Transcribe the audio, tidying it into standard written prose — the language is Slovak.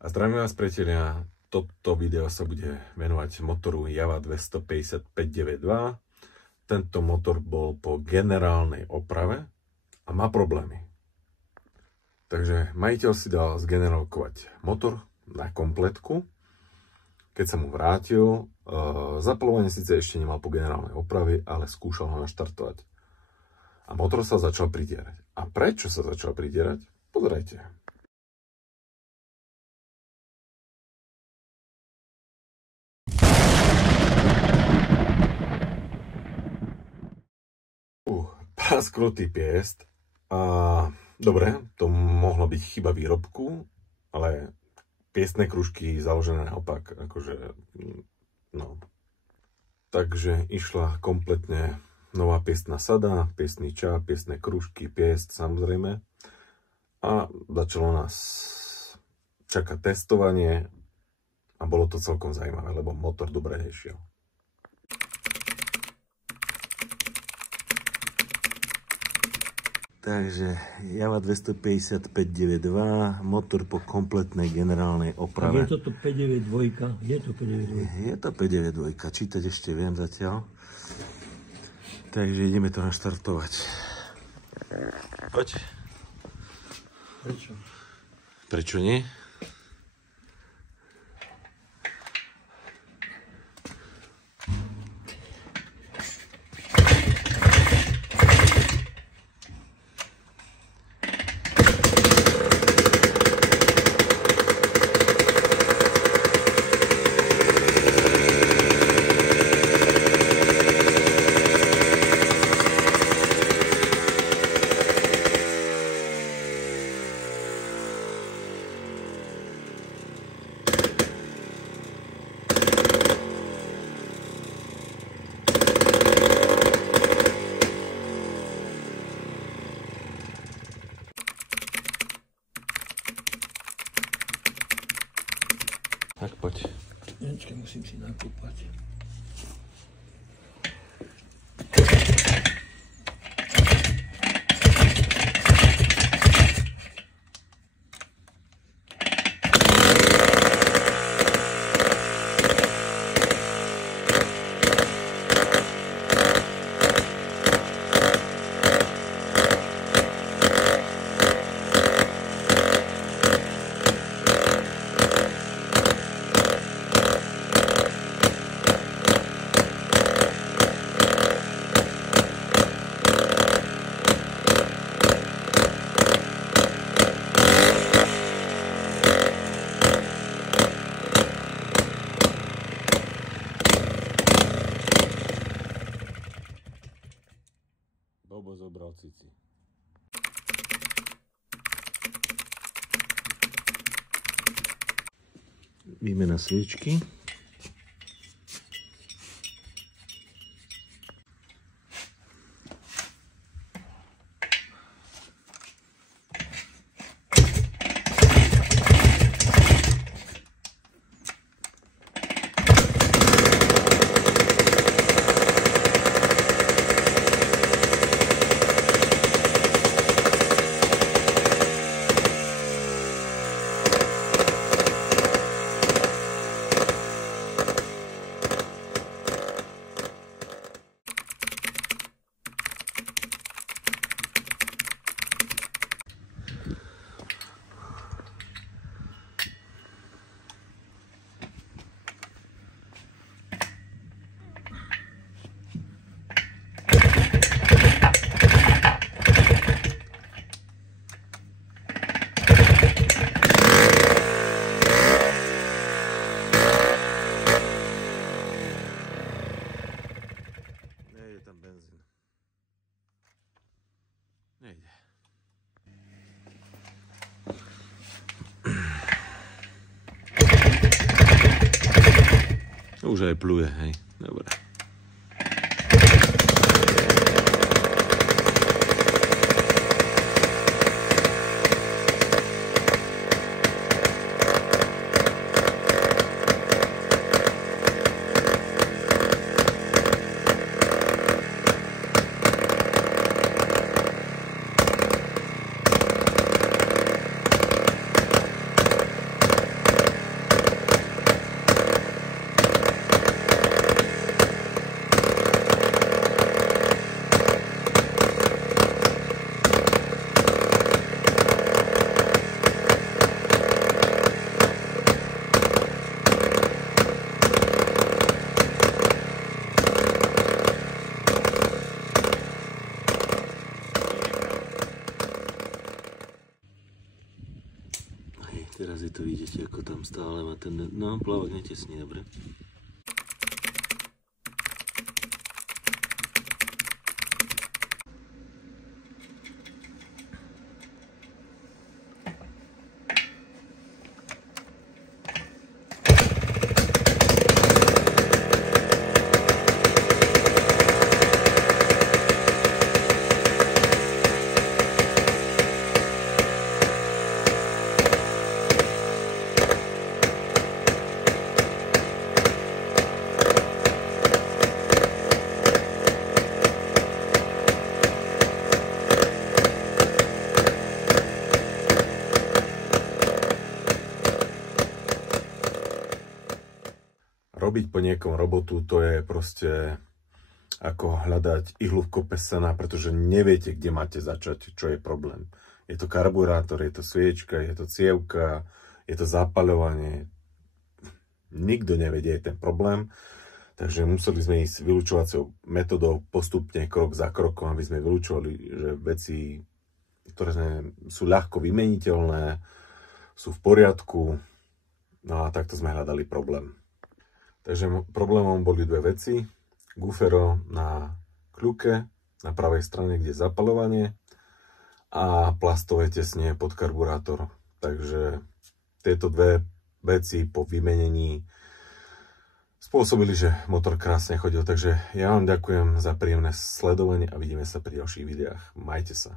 A zdravím vás, priatelia, toto video sa bude venovať motoru Java 255-92. Tento motor bol po generálnej oprave a má problémy. Takže majiteľ si dal zgenerálkovať motor na kompletku. Keď sa mu vrátil, zapaľovanie síce ešte nemal po generálnej oprave, ale skúšal ho naštartovať. A motor sa začal pridierať. A prečo sa začal pridierať? Pozerajte. Krutý piest. A dobre, to mohla byť chyba výrobku, ale piestné kružky založené naopak, akože, no. Takže išla kompletne nová piestná sada, piestný čáp, piestné kružky, piest, samozrejme. A začalo nás čakať testovanie a bolo to celkom zaujímavé, lebo motor dobre nešiel. Takže Java 255-92, motor po kompletnej generálnej oprave. Je toto 592? Je to 592? Je to 592, čítať ešte viem zatiaľ. Takže ideme to naštartovať. Poď. Prečo? Prečo nie? Tak poď. Počkaj, musím si nakúpať. Bobo zobral cici. Výmena sviečky. Nejde. Už aj pluje, hej. Dobre. Ako tam stále má ten, no plávok netesní, dobre. Robiť po niekom robotu, to je proste ako hľadať ihlu v kope sena, pretože neviete, kde máte začať, čo je problém. Je to karburátor, je to sviečka, je to cievka, je to zapaľovanie. Nikto nevie, kde je ten problém, takže museli sme ísť vylučovacou metodou postupne, krok za krokom, aby sme vylučovali, že veci, ktoré sú ľahko vymeniteľné, sú v poriadku, no a takto sme hľadali problém. Takže problémom boli dve veci. Gufero na kľuke, na pravej strane, kde je zapaľovanie, a plastové tesnie pod karburátor. Takže tieto dve veci po vymenení spôsobili, že motor krásne chodil. Takže ja vám ďakujem za príjemné sledovanie a vidíme sa pri ďalších videách. Majte sa.